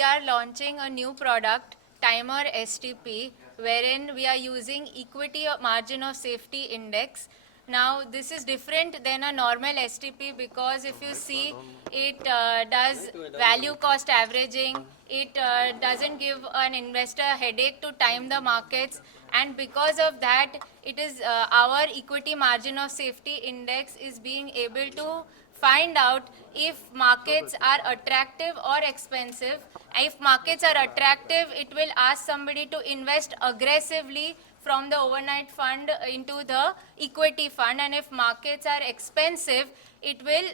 we are launching a new product, Timer STP, wherein we are using equity margin of safety index. Now, this is different than a normal STP because if you see, it does value cost averaging, it doesn't give an investor a headache to time the markets, and because of that, it is our equity margin of safety index is being able to find out if markets are attractive or expensive. If markets are attractive, it will ask somebody to invest aggressively from the overnight fund into the equity fund, and if markets are expensive, it will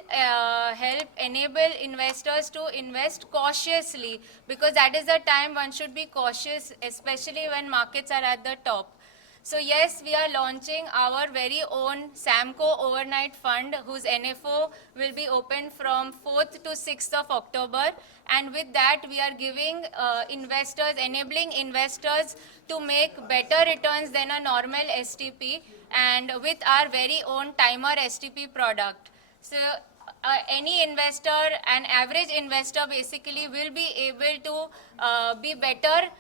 help enable investors to invest cautiously, because that is the time one should be cautious, especially when markets are at the top. So yes, we are launching our very own Samco overnight fund, whose NFO will be open from 4th to 6th of October, and with that we are giving investors, enabling investors to make better returns than a normal STP, and with our very own Timer STP product. So any investor, an average investor basically will be able to be better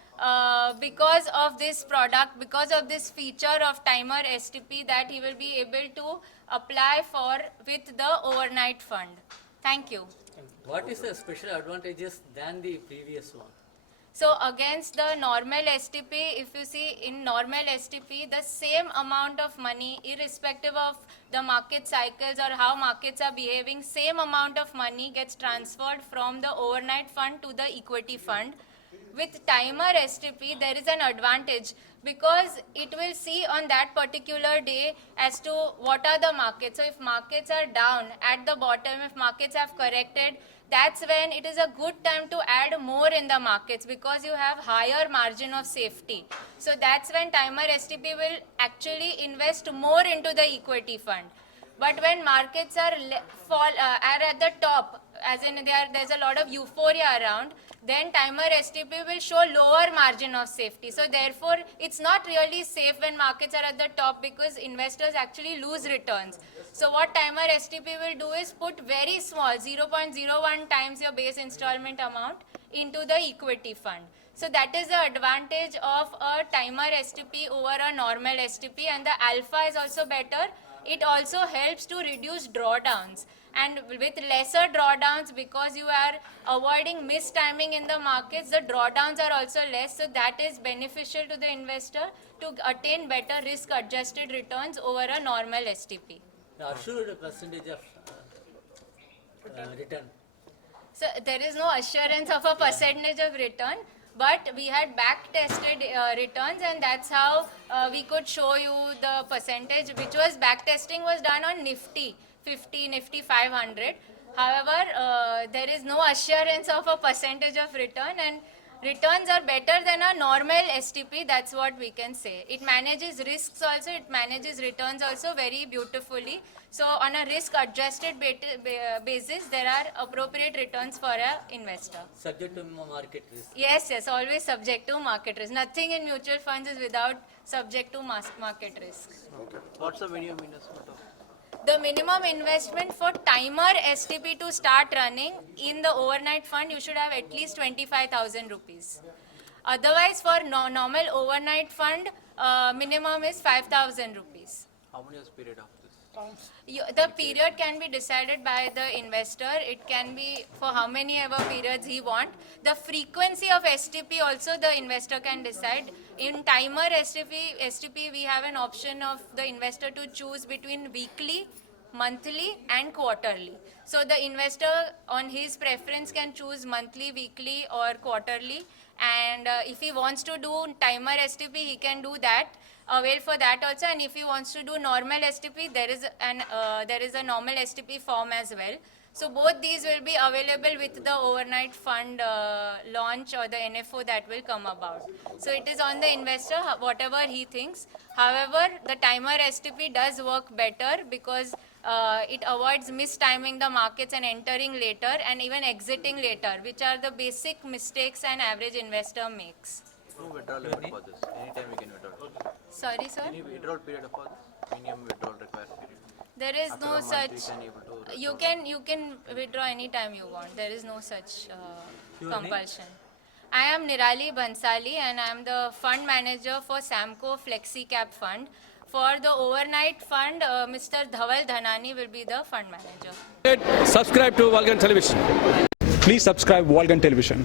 because of this product, because of this feature of Timer STP that he will be able to apply for with the overnight fund. Thank you. What is the special advantages than the previous one? So against the normal STP, if you see in normal STP, the same amount of money, irrespective of the market cycles or how markets are behaving, same amount of money gets transferred from the overnight fund to the equity fund. With Timer STP, there is an advantage because it will see on that particular day as to what are the markets. So if markets are down at the bottom, if markets have corrected, that's when it is a good time to add more in the markets because you have higher margin of safety. So that's when Timer STP will actually invest more into the equity fund. But when markets are at the top, as in there's a lot of euphoria around, then Timer STP will show lower margin of safety. So therefore, it's not really safe when markets are at the top because investors actually lose returns. So what Timer STP will do is put very small, 0.01 times your base installment amount into the equity fund. So that is the advantage of a Timer STP over a normal STP, and the alpha is also better. It also helps to reduce drawdowns, and with lesser drawdowns, because you are avoiding mistiming in the markets, the drawdowns are also less, so that is beneficial to the investor to attain better risk adjusted returns over a normal STP. The assured percentage of return. So there is no assurance of a percentage of return, but we had back tested returns, and that's how we could show you the percentage, which was back testing was done on Nifty 50, Nifty 500. However, there is no assurance of a percentage of return, and returns are better than a normal STP, that's what we can say. It manages risks also, it manages returns also very beautifully. So on a risk adjusted basis, there are appropriate returns for an investor. Subject to market risk. Yes, yes, always subject to market risk. Nothing in mutual funds is without subject to market risk. Okay. What's the minimum investment? The minimum investment for Timer STP to start running in the overnight fund, you should have at least 25,000 rupees. Otherwise, for normal overnight fund, minimum is 5,000 rupees. How many years period of this? The period can be decided by the investor. It can be for how many ever periods he want. The frequency of STP also the investor can decide. In Timer STP, we have an option of the investor to choose between weekly, monthly and quarterly. So the investor on his preference can choose monthly, weekly or quarterly, and if he wants to do Timer STP, he can do that. Avail for that also, and if he wants to do normal STP, there is a normal STP form as well. So both these will be available with the overnight fund launch or the NFO that will come about. So it is on the investor, whatever he thinks. However, the Timer STP does work better because it avoids mistiming the markets and entering later and even exiting later, which are the basic mistakes an average investor makes. No withdrawal limit for this. Anytime we can withdraw. Sorry, sir? Any withdrawal period for this? Minimum withdrawal required period. There is After no a month such. we can able to You can withdraw anytime you want. There is no such Your compulsion. I am Nirali Bansali and I am the fund manager for Samco FlexiCap Fund. For the overnight fund, Mr. Dhaval Dhanani will be the fund manager. Subscribe to Walgan Television. Please subscribe Walgan Television.